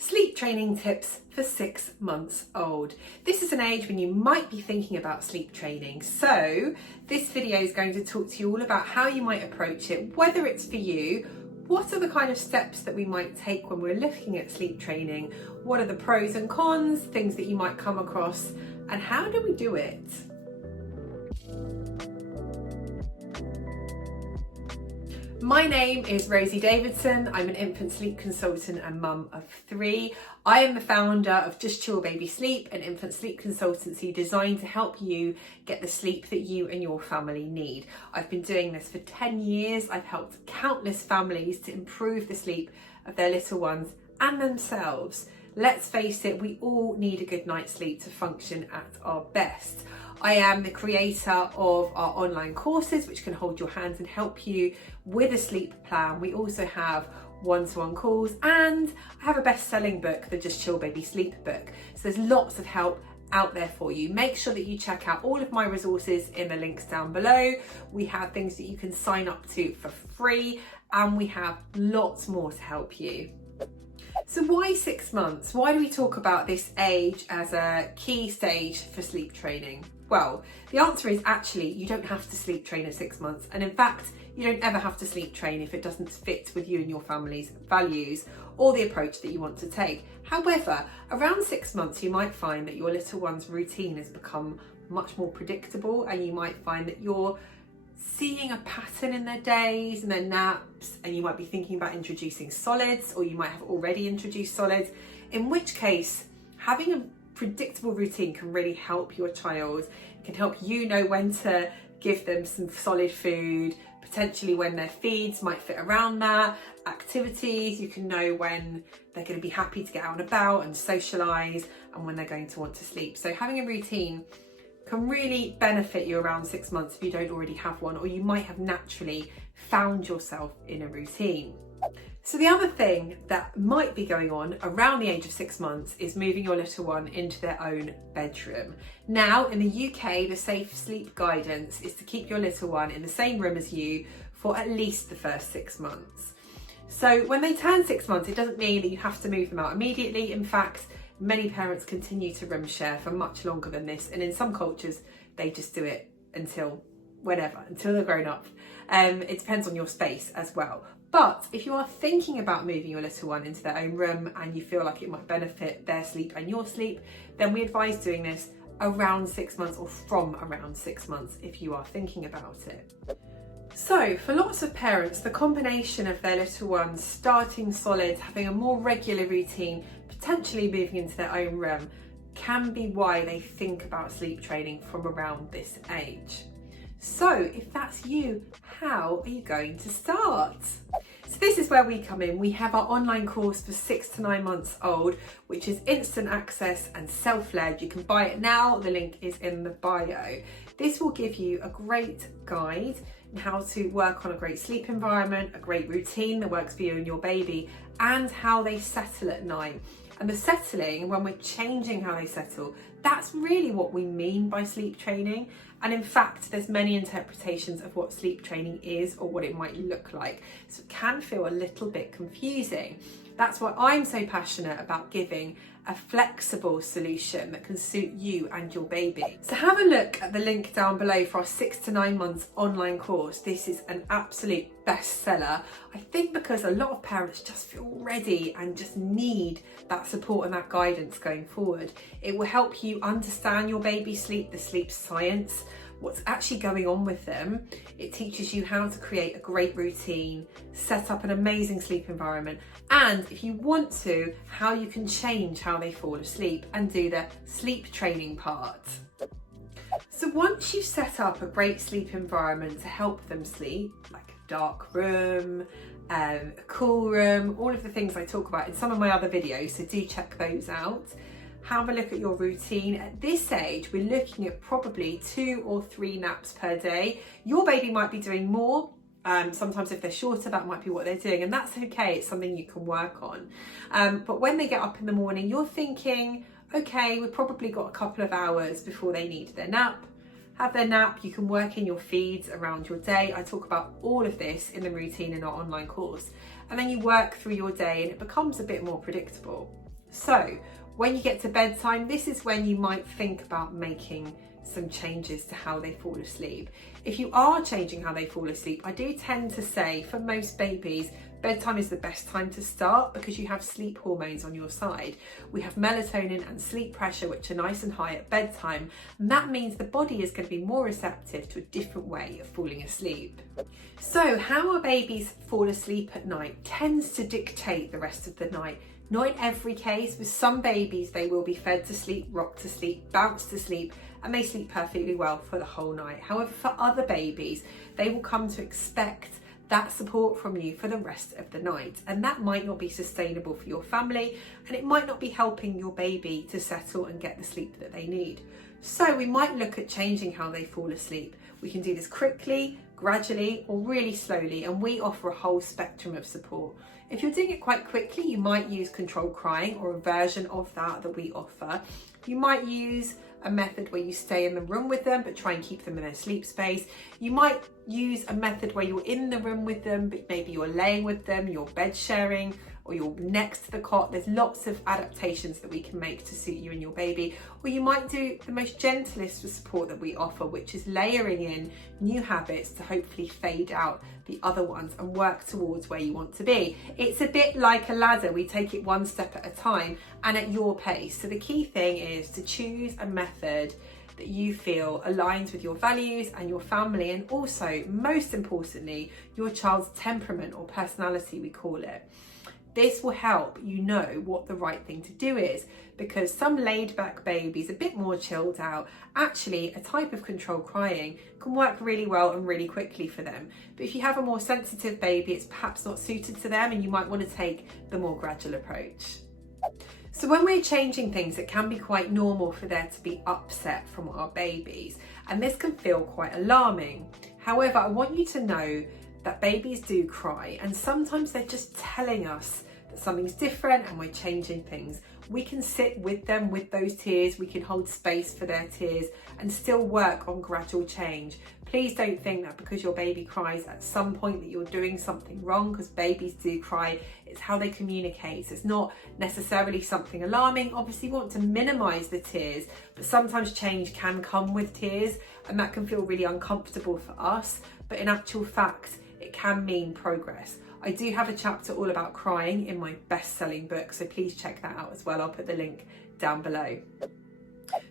Sleep training tips for 6 months old. This is an age when you might be thinking about sleep training. So this video is going to talk to you all about how you might approach it, whether it's for you, what are the kind of steps that we might take when we're looking at sleep training, what are the pros and cons, things that you might come across, and how do we do it? My name is Rosey Davidson. I'm an infant sleep consultant and mum of 3. I am the founder of Just Chill Baby Sleep, an infant sleep consultancy designed to help you get the sleep that you and your family need. I've been doing this for 10 years. I've helped countless families to improve the sleep of their little ones and themselves. Let's face it, we all need a good night's sleep to function at our best. I am the creator of our online courses, which can hold your hand and help you with a sleep plan. We also have one-to-one calls, and I have a best-selling book, the Just Chill Baby Sleep book. So there's lots of help out there for you. Make sure that you check out all of my resources in the links down below. We have things that you can sign up to for free, and we have lots more to help you. So why 6 months? Why do we talk about this age as a key stage for sleep training? Well, the answer is actually you don't have to sleep train at 6 months. And in fact, you don't ever have to sleep train if it doesn't fit with you and your family's values or the approach that you want to take. However, around 6 months, you might find that your little one's routine has become much more predictable, and you might find that you're seeing a pattern in their days and their naps, and you might be thinking about introducing solids, or you might have already introduced solids, in which case having a predictable routine can really help your child. It can help you know when to give them some solid food, potentially when their feeds might fit around that, activities, you can know when they're going to be happy to get out and about and socialise, and when they're going to want to sleep. So having a routine can really benefit you around 6 months if you don't already have one, or you might have naturally found yourself in a routine. So the other thing that might be going on around the age of 6 months is moving your little one into their own bedroom. Now in the UK, the safe sleep guidance is to keep your little one in the same room as you for at least the first 6 months. So when they turn 6 months, it doesn't mean that you have to move them out immediately. In fact, many parents continue to room share for much longer than this, and in some cultures they just do it until whenever, until they're grown up. It depends on your space as well. But if you are thinking about moving your little one into their own room and you feel like it might benefit their sleep and your sleep, then we advise doing this around 6 months, or from around 6 months if you are thinking about it. So for lots of parents, the combination of their little ones starting solids, having a more regular routine, potentially moving into their own room, can be why they think about sleep training from around this age. So if that's you, how are you going to start? So this is where we come in. We have our online course for 6 to 9 months old, which is instant access and self-led. You can buy it now. The link is in the bio. This will give you a great guide in how to work on a great sleep environment, a great routine that works for you and your baby, and how they settle at night. And the settling, when we're changing how they settle, that's really what we mean by sleep training. And in fact, there's many interpretations of what sleep training is or what it might look like. So it can feel a little bit confusing. That's why I'm so passionate about giving a flexible solution that can suit you and your baby. So have a look at the link down below for our 6 to 9 months online course. This is an absolute bestseller, I think, because a lot of parents just feel ready and just need that support and that guidance going forward. It will help you understand your baby's sleep, the sleep science, what's actually going on with them. It teaches you how to create a great routine, set up an amazing sleep environment, and if you want to, how you can change how they fall asleep and do the sleep training part. So once you've set up a great sleep environment to help them sleep, like a dark room, a cool room, all of the things I talk about in some of my other videos, so do check those out. Have a look at your routine. At this age, we're looking at probably 2 or 3 naps per day. Your baby might be doing more. Sometimes if they're shorter, that might be what they're doing, and that's okay. It's something you can work on. But when they get up in the morning, you're thinking, okay, we've probably got a couple of hours before they need their nap. Have their nap, you can work in your feeds around your day. I talk about all of this in the routine in our online course. And then you work through your day and it becomes a bit more predictable. So when you get to bedtime, this is when you might think about making some changes to how they fall asleep. If you are changing how they fall asleep, I do tend to say for most babies, bedtime is the best time to start because you have sleep hormones on your side. We have melatonin and sleep pressure, which are nice and high at bedtime, and that means the body is going to be more receptive to a different way of falling asleep. So how our babies fall asleep at night tends to dictate the rest of the night. Not in every case. With some babies, they will be fed to sleep, rocked to sleep, bounced to sleep, and they sleep perfectly well for the whole night. However, for other babies, they will come to expect that support from you for the rest of the night, and that might not be sustainable for your family, and it might not be helping your baby to settle and get the sleep that they need. So we might look at changing how they fall asleep. We can do this quickly, gradually, or really slowly, and we offer a whole spectrum of support. If you're doing it quite quickly, you might use controlled crying or a version of that we offer. You might use a method where you stay in the room with them but try and keep them in their sleep space. You might use a method where you're in the room with them but maybe you're laying with them, you're bed sharing, or you're next to the cot. There's lots of adaptations that we can make to suit you and your baby. Or you might do the most gentlest support that we offer, which is layering in new habits to hopefully fade out the other ones and work towards where you want to be. It's a bit like a ladder. We take it one step at a time and at your pace. So the key thing is to choose a method that you feel aligns with your values and your family, and also, most importantly, your child's temperament or personality, we call it. This will help you know what the right thing to do is, because some laid back babies, a bit more chilled out, actually a type of controlled crying can work really well and really quickly for them. But if you have a more sensitive baby, it's perhaps not suited to them and you might want to take the more gradual approach. So when we're changing things, it can be quite normal for there to be upset from our babies, and this can feel quite alarming. However, I want you to know that babies do cry, and sometimes they're just telling us that something's different and we're changing things. We can sit with them with those tears, we can hold space for their tears and still work on gradual change. Please don't think that because your baby cries at some point that you're doing something wrong, because babies do cry. It's how they communicate. It's not necessarily something alarming. Obviously, we want to minimize the tears, but sometimes change can come with tears and that can feel really uncomfortable for us. But in actual fact, it can mean progress. I do have a chapter all about crying in my best-selling book, so please check that out as well. I'll put the link down below.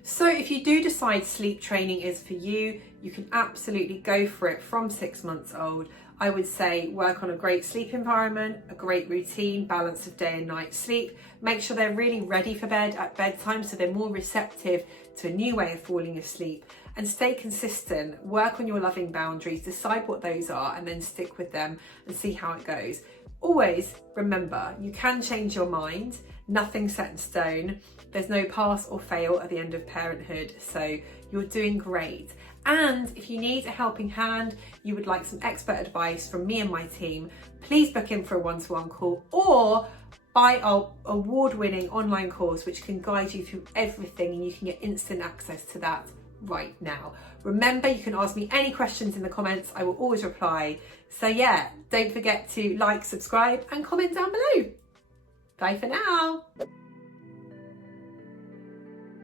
So if you do decide sleep training is for you, you can absolutely go for it from 6 months old. I would say work on a great sleep environment, a great routine, balance of day and night sleep. Make sure they're really ready for bed at bedtime so they're more receptive to a new way of falling asleep. And stay consistent, work on your loving boundaries, decide what those are and then stick with them and see how it goes. Always remember, you can change your mind, nothing's set in stone. There's no pass or fail at the end of parenthood, so you're doing great. And if you need a helping hand, you would like some expert advice from me and my team, please book in for a one-to-one call or buy our award-winning online course which can guide you through everything, and you can get instant access to that right now. Remember, you can ask me any questions in the comments. I will always reply. So yeah, don't forget to like, subscribe and comment down below. Bye for now.